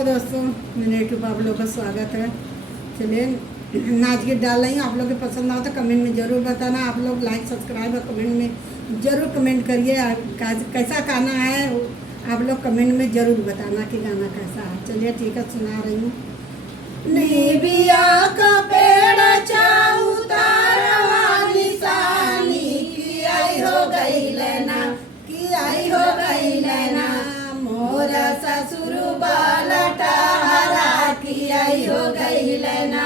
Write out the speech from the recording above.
तो दोस्तों, मेरे यूट्यूब आप लोगों का स्वागत है। चलिए, नाच गीत डाल रही हूँ। आप लोग को पसंद आओ तो कमेंट में ज़रूर बताना। आप लोग लाइक सब्सक्राइब और कमेंट में ज़रूर कमेंट करिए। कैसा गाना है आप लोग कमेंट में ज़रूर बताना कि गाना कैसा है। चलिए ठीक है, सुना रही हूँ। निबिया का पेड़ उतारवा निशानी की आई हो गई लेना, की आई हो गई लेना। मोरा ससुर बालटा हरा की आई हो गई लेना।